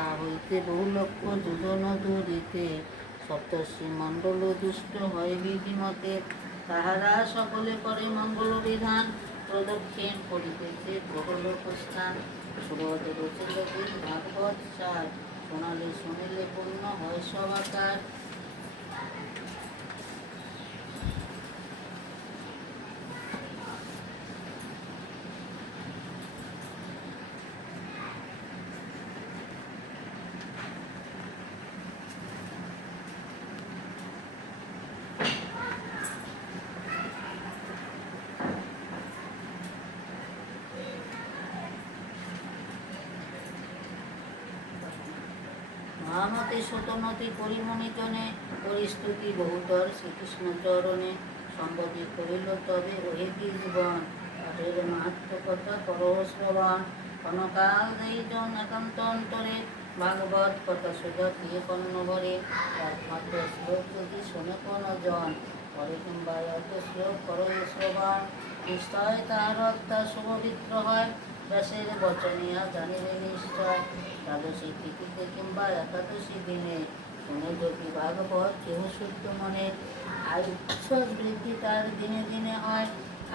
তা হইতে বহু লক্ষ যোজন দূরিতে সপ্তর্ষি মণ্ডল দুষ্ট হয় বিধিমতে, তাহারা সকলে করে মঙ্গল বিধান, প্রদক্ষিণ করিতেছে গ্রহলোক স্থান। সুরদ রচিত ভাগবত সার, শোনালে শুনিলে পূর্ণ হয় সবাকার। মহামতি সুতনতি পরিমণিজনে, পরিস্তুতি বহুতর শ্রীকৃষ্ণ চরণে, সম্বোধি করিল তবে ওহে জীবন, পাঠের মাহাত্ম কথা করো শ্রবণ। ক্ষণকাল দেইজন একান্ত অন্তরে, ভাগবত কথা সুধা প্রিয় কর্ণভরে, একমাত্র শ্লোক যদি শোনে কোন জন, পরে কিংবা অত শ্লোক করো শ্রবণ। নিশ্চয় তাহার অর্থ শুভবিত্র হয়, ব্যাসের বচনিয়া জানিবে নিশ্চয়। দ্বাদশী তিথিতে কিংবা একাদশী দিনে, শুনে যদি ভাগবত কেহ শুদ্ধ মনে, আয়ুষ্য বৃদ্ধি তার দিনে দিনে হয়,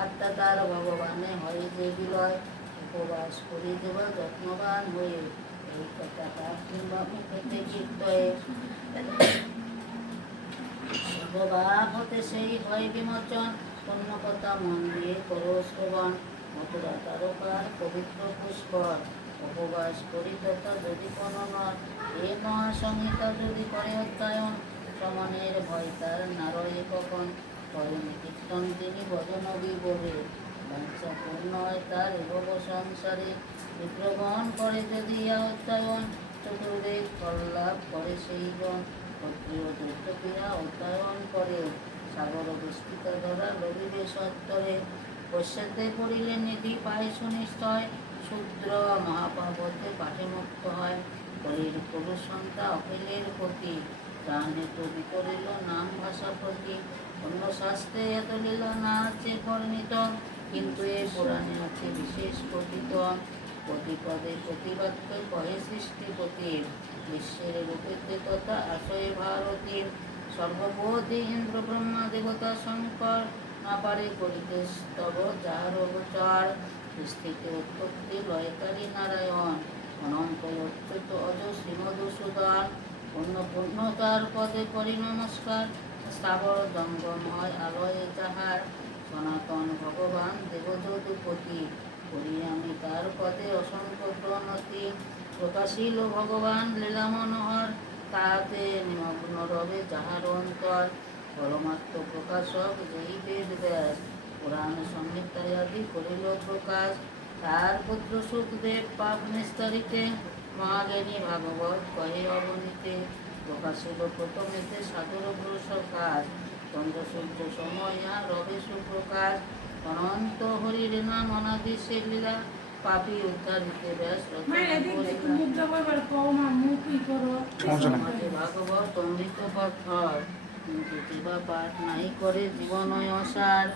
আত্মা তার ভগবানে হয় যে বিলয়। উপবাস করি দেবা যত্নবান হয়ে, এই কথা পাঠ কিংবা মুখেতে চিত্তয়ে, সর্বভাব হতে সেই হয় বিমোচন। অন্য কথা মন দিয়ে করো শ্রবণ, মথুরা তারকার পবিত্র পুষ্কর, উপবাস করি তথা যদি কোন নয়, এ মহাসংহিতা যদি করে অধ্যয়ন, সমানের ভয় তার নারয়ে কখন, করেন কীর্তন তিনি ভজন বিবরে, বাঞ্ছা পূর্ণ হয় তার ভব সংসারে। বিপ্রবণ করে যদি অধ্যয়ন, চতুর্বেদ ফল লাভ করে সেই জন, ক্ষত্রিয় দৈত্যপীড়া অধ্যয়ন করে, সাগর বিস্তৃত ধরা লবিবে সত্তরে। পশ্চাতে পড়িলে নিধি পায় সুনিশ্চয়, শূদ্র মহাপাবতে পাঠে মুক্ত হয়। কলির পুরুষ সন্তা অখিলের পতি, প্রাণ হেতু বিকরিল নাম ভাষা প্রতি। অন্য শাস্ত্রে এত লীলা না আছে বর্ণিত, কিন্তু এ পুরাণে আছে বিশেষ কথিত। প্রতিপদে প্রতিবাক্যে কহে সৃষ্টিপতি, বিশ্বের রূপেতে তথা আশয়ে ভারতীর। সর্ববোধি ইন্দ্র ব্রহ্মা দেবতা শঙ্কর, না পারে করিতে স্তব যার অবচার। স্থিতি উৎপত্তি লয়কারী নারায়ণ, অনন্ত অচ্যুত অজ শ্রীমধুসূদন। পূর্ণ পূর্ণতার পদে করি নমস্কার, স্থাবর জঙ্গম হয় আলয়ে যাহার। সনাতন ভগবান দেবযদুপতি, করি আমি তার পদে অসংখ্য প্রণতি। প্রকাশিল ভগবান লীলা মনোহর, তাহাতে নিমগ্ন রবে যাহার অন্তর। পরমাত্ম প্রকাশক যেই বেদ ব্যাস, পুরাণ সংহিতাদি করিল প্রকাশ। তার পুত্র সুখদেব পাপ নিস্তারিতে, মহাজ্ঞানী ভাগবত কহে অবনীতে। প্রকাশিল প্রথমেতে সাধুর পুরুষ কাজ, চন্দ্র সূর্য সময়া রবে সুপ্রকাশ। অনন্ত হরির নাম অনাদি সে লীলা, পাপী উদ্ধারিতে ব্যাস ভাগবত অমৃত পাথর, কিন্তু যেবা পাঠ নাই করে জীবনয় অসার।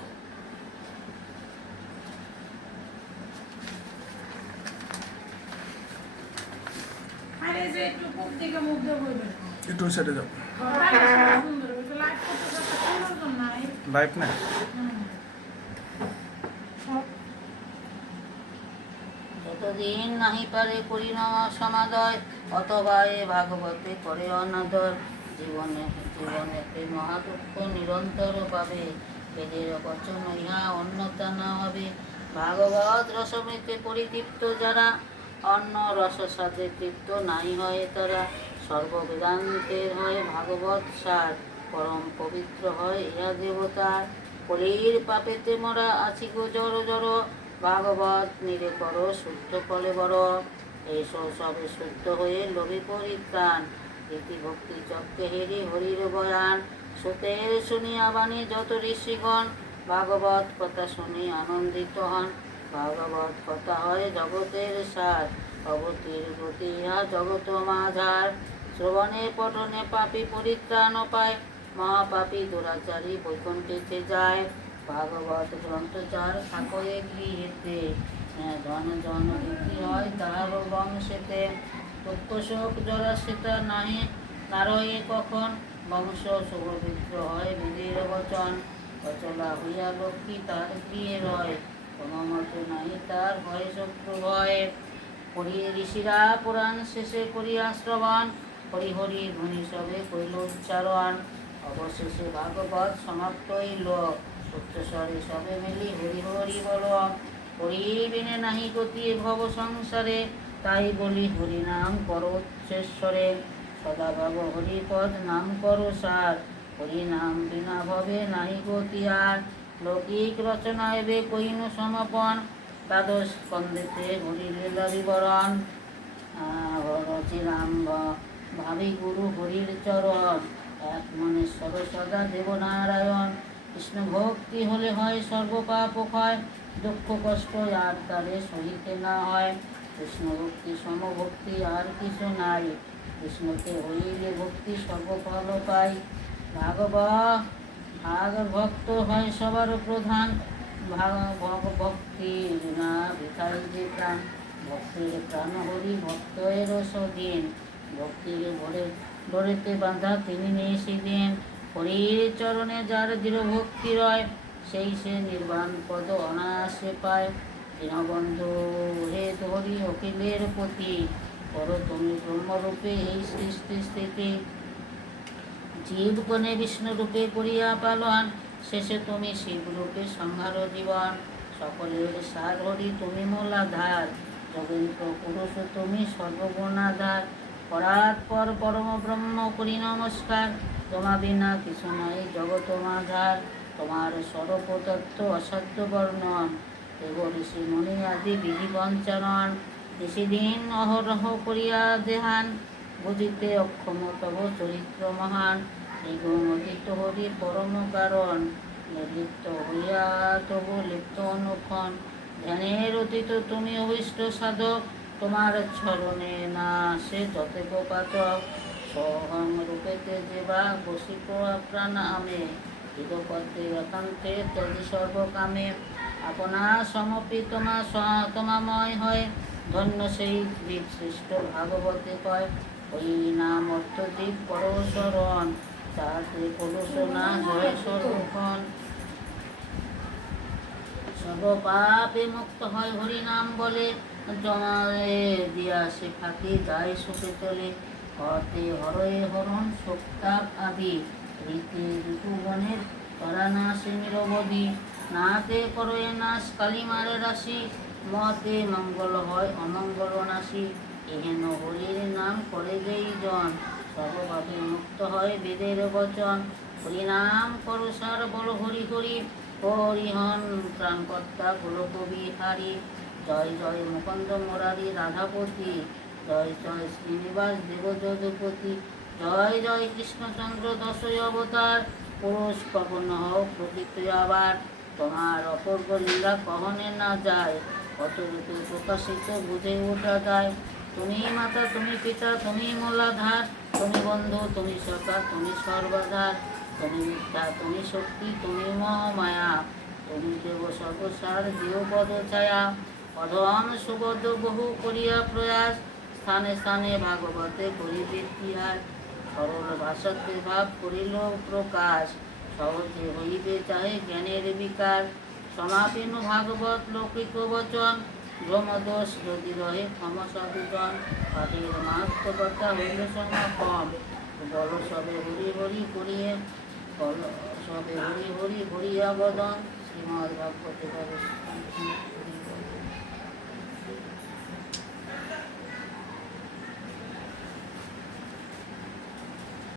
একটু সেটে যাও, লাইভ না। যতদিন নাহি পারে করি না সমাদয়, অথবা এ ভাগবতে করে অনাদর। জীবনে জীবনেতে মহাদুঃখ নিরন্তর পাবে, বেদের বচন ইহা অন্যতা না হবে। ভাগবত রসমৃতে পরিতৃপ্ত যারা, অন্য রস সাথে তৃপ্ত নাই হয় তারা। সর্ববেদান্তের হয় ভাগবত সার, পরম পবিত্র হয় ইহা দেবতার। কলির পাপেতে মোরা আছি গো জড় জড়, ভাগবত নিরে করো শুদ্ধ ফলে বড়। এসো সবে শুদ্ধ হয়ে লোভে পরিত্রাণ, রীতি ভক্তি চক্রে হেরি হরির বয়ান। সুতের শুনিয়া বাণী যত ঋষিগণ, ভাগবত কথা শুনি আনন্দিত হন। ভাগবত কথা হয় জগতের সার, অবতীর গতি ইহা জগত মাঝার। শ্রবণে পঠনে পাপী পরিত্রাণ পায়, মহাপাপী দুরাচারী বৈকুণ্ঠেতে যায়। ভাগবত গ্রন্থ যার থাকয়ে গৃহেতে, জন জন বৃদ্ধি হয় তাহার বংশেতে। তৎপশোক জরা সেটা নাহি নারয়ে কখন বংশ শুভবিদ্র হয় বিধির বচন অচলা হইয়া লক্ষ্মী তার গৃহে রয় কোনো মতে নাই তার ভয় শত্রু ভয় হরি ঋষিরা পুরাণ শেষে করিয়া শ্রবণ হরি হরি ধ্বনি সবে কইল উচ্চারণ অবশেষে ভাগবত সমাপ্ত হইল উচ্চস্বরে সবে মিলি হরি হরি বল হরি বিনে নাহি গতি ভব সংসারে তাই বলি হরি নাম করো উচ্চেশ্বরে সদা ভাব হরিপদ নাম করো সার হরি নাম বিনা ভবে নাহি গতি আর লৌকিক রচনা এবে কইনু সমাপন দ্বাদশ স্কন্ধেতে হরি লীলা বিবরণ রচিরাম ভাবি গুরু হরির চরণ এক মনেশ্বর সদা দেবনারায়ণ কৃষ্ণ ভক্তি হলে হয় সর্বপাপ ক্ষয় দুঃখ কষ্ট আর তারে সহিতে না হয় কৃষ্ণ ভক্তি সমভক্তি আর কিছু নাই কৃষ্ণকে হইলে ভক্তি সর্বফল পাই ভাগ ভক্ত হয় সবার প্রধান ভক্তি বিনা ভিখাই যে প্রাণ ভক্তির প্রাণ হরি ভক্ত এর সদিন ভক্তির ডরেতে বাঁধা তিনি নেই সেদিন হরির চরণে যার দৃঢ় ভক্তি রয় সেই সে নির্বাণ পদ অনায়াসে পায় দীনবন্ধু হে হরি অখিলের পতি করো তুমি ব্রহ্মরূপে এই সৃষ্টি স্থিতি জীব কোণে বিষ্ণুরূপে করিয়া পালন শেষে তুমি শিবরূপে সংহার জীবন সকলের সার হরি তুমি মূলাধার যোগেন্দ্র পুরুষ তুমি সর্বগুণাধার পরাৎপর পরম ব্রহ্ম করি নমস্কার তোমা বিনা কিছু নয় জগৎ মাধার তোমার স্বরূপতত্ত্ব অসাধ্য বর্ণন দেব ঋষি মুনি আদি বিধি পঞ্চানন ঋষিদিন অহরহ করিয়া দেহান বুঝিতে অক্ষম তব চরিত্র মহান এই গুণোদিত হরি পরম কারণ নির্লিপ্ত হইয়া তবু লিপ্ত অনুক্ষণ ধ্যানের অতীত তুমি অভিষ্ট সাধক তোমার চরণে না সে যতেব পাতক সহং রূপেতে যেবা বসিত প্রাণ আমে হৃদপদ্মে একান্তে ত্যাজি সর্বকামে আপনা সমপি তোমাময় হয় ধন্য সেই দ্বীপ শ্রেষ্ঠ ভাগবতে কয় ওই নাম অর্থদ্বীপ পরশরণ তাতে কলুষ না জয় সর্বক্ষণ সর্বপাপে মুক্ত হয় হরি নাম বলে জমায়ে দিয়া সে ফাঁকি যায় সুখে চলে হতে হরয়ে হরণ শোকতাপ আদি রীতি ঋতুগণের করা না সে নিরবধি নাতে করয়ে নাশ কালিমারে রাশি মতে মঙ্গল হয় অমঙ্গল নাশি এহেন হরির নাম করে যেই জন সর্বভাবে মুক্ত হয় বেদের বচন হরিনাম করো সার বল হরি হরি হরিহন প্রাণকর্তা গোলকবি হারি জয় জয় মুকুন্দ মুরারি রাধাপতি জয় জয় শ্রীনিবাস দেব যদুপতি জয় জয় কৃষ্ণচন্দ্র দশই অবতার পুরুষ কখন হোক প্রকৃত আবার তোমার অপূর্ব লীলা কহনে না যায় কত রূপে প্রকাশিত বুঝে ওঠা যায় তুমি মাতা তুমি পিতা তুমি মূলাধার তুমি বন্ধু তুমি সখা তুমি সর্বাধার তুমি মিথ্যা তুমি শক্তি তুমি মহামায়া তুমি দেব সর্বসার দেও পদ ছায়া অধন সুবদ্ধ বহু করিয়া প্রয়াস স্থানে স্থানে ভাগবতে করিবে ইতিহাস সরল ভাষাতে ভাব করিল প্রকাশ সহজে হইবে চাহে জ্ঞানের বিকাশ সমাপীন ভাগবত লৌকিক বচন ভ্রমদোষ যদি রহে ক্ষম সাধুজন তাদের মাহাত্ম কথা হইল সমাপন বল সবে হরি হরি করিয়ে বল সবে হরি হরি হরিয়া বদন শ্রীমদ্ ভাগবতে